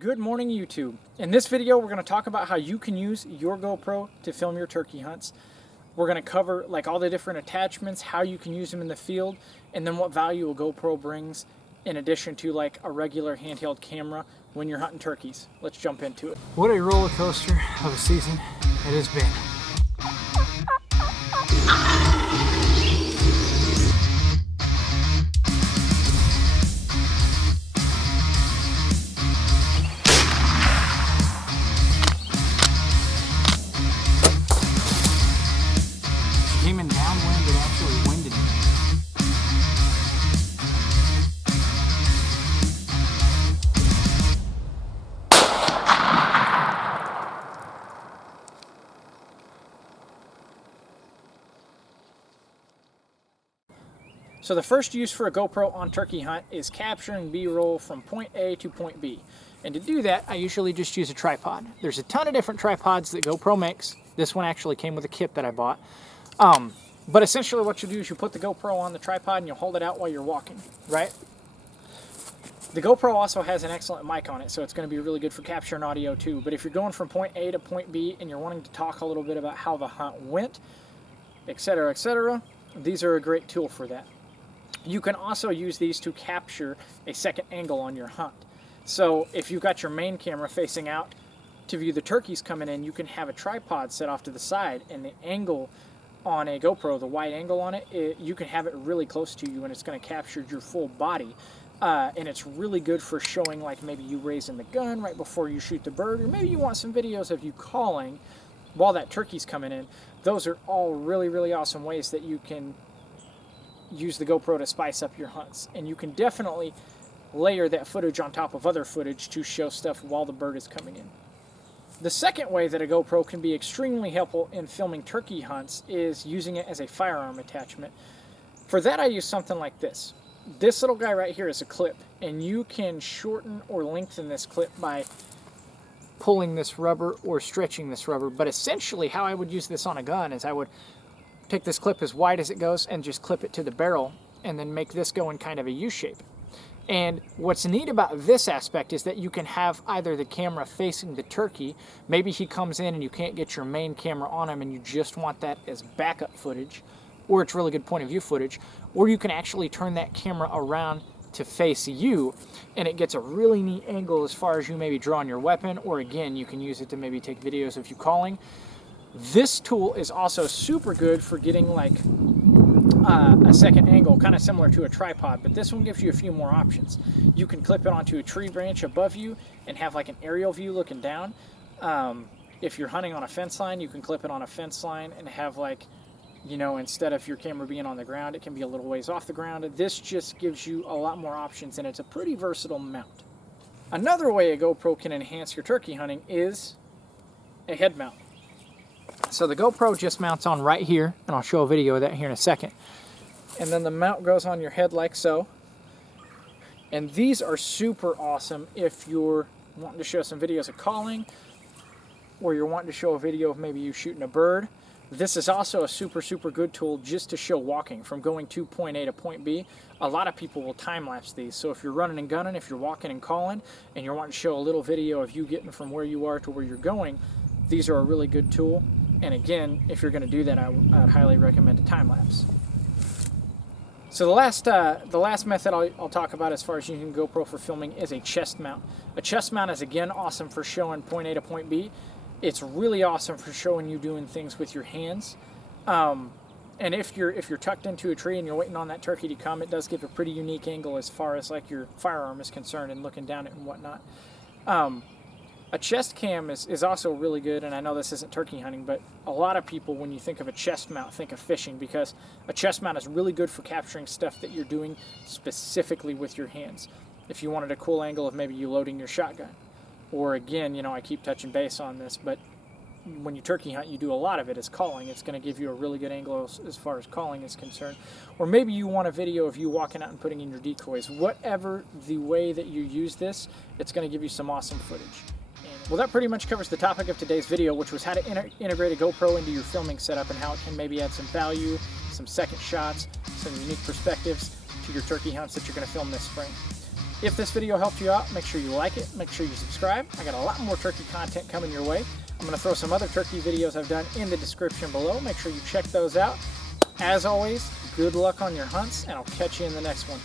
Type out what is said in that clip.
Good morning, YouTube. In this video, we're going to talk about how you can use your GoPro to film your turkey hunts. We're going to cover like all the different attachments, how you can use them in the field, and then what value a GoPro brings in addition to like a regular handheld camera when you're hunting turkeys. Let's jump into it. What a roller coaster of a season it has been. Came in downwind, it actually winded me. So the first use for a GoPro on turkey hunt is capturing B-roll from point A to point B. And to do that, I usually just use a tripod. There's a ton of different tripods that GoPro makes. This one actually came with a kit that I bought. But essentially what you do is you put the GoPro on the tripod and you hold it out while you're walking, right? The GoPro also has an excellent mic on it, so it's going to be really good for capturing audio too. But if you're going from point A to point B and you're wanting to talk a little bit about how the hunt went, etc., these are a great tool for that. You can also use these to capture a second angle on your hunt. So if you've got your main camera facing out to view the turkeys coming in, you can have a tripod set off to the side, and the angle on a GoPro, the wide angle on it, you can have it really close to you and it's going to capture your full body. And it's really good for showing like maybe you raising the gun right before you shoot the bird, or maybe you want some videos of you calling while that turkey's coming in. Those are all really awesome ways that you can use the GoPro to spice up your hunts. And you can definitely layer that footage on top of other footage to show stuff while the bird is coming in. The second way that a GoPro can be extremely helpful in filming turkey hunts is using it as a firearm attachment. For that, I use something like this. This little guy right here is a clip, and you can shorten or lengthen this clip by pulling this rubber or stretching this rubber. But essentially how I would use this on a gun is I would take this clip as wide as it goes and just clip it to the barrel and then make this go in kind of a U shape. And what's neat about this aspect is that you can have either the camera facing the turkey, maybe he comes in and you can't get your main camera on him and you just want that as backup footage, or it's really good point of view footage, or you can actually turn that camera around to face you and it gets a really neat angle as far as you maybe drawing your weapon, or again, you can use it to maybe take videos of you calling. This tool is also super good for getting like a second angle, kind of similar to a tripod, but this one gives you a few more options. You can clip it onto a tree branch above you and have like an aerial view looking down. If you're hunting on a fence line, you can clip it on a fence line and have like, you know, instead of your camera being on the ground, it can be a little ways off the ground. This just gives you a lot more options, and it's a pretty versatile mount. Another way a GoPro can enhance your turkey hunting is a head mount. So the GoPro just mounts on right here, and I'll show a video of that here in a second. And then the mount goes on your head like so. And these are super awesome if you're wanting to show some videos of calling, or you're wanting to show a video of maybe you shooting a bird. This is also a super good tool just to show walking from going to point A to point B. A lot of people will time-lapse these. So if you're running and gunning, if you're walking and calling, and you're wanting to show a little video of you getting from where you are to where you're going, these are a really good tool. And again, if you're going to do that, I would highly recommend a time-lapse. So the last method I'll talk about as far as using GoPro for filming is a chest mount. A chest mount is again awesome for showing point A to point B. It's really awesome for showing you doing things with your hands. And if you're tucked into a tree and you're waiting on that turkey to come, it does give a pretty unique angle as far as like your firearm is concerned and looking down it and whatnot. A chest cam is also really good, and I know this isn't turkey hunting, but a lot of people, when you think of a chest mount, think of fishing, because a chest mount is really good for capturing stuff that you're doing specifically with your hands. If you wanted a cool angle of maybe you loading your shotgun, or again, you know, I keep touching base on this, but when you turkey hunt, you do a lot of it as calling. It's going to give you a really good angle as far as calling is concerned. Or maybe you want a video of you walking out and putting in your decoys. Whatever the way that you use this, it's going to give you some awesome footage. Well, that pretty much covers the topic of today's video, which was how to integrate a GoPro into your filming setup and how it can maybe add some value, some second shots, some unique perspectives to your turkey hunts that you're going to film this spring. If this video helped you out, make sure you like it, make sure you subscribe. I got a lot more turkey content coming your way. I'm going to throw some other turkey videos I've done in the description below. Make sure you check those out. As always, good luck on your hunts, and I'll catch you in the next one.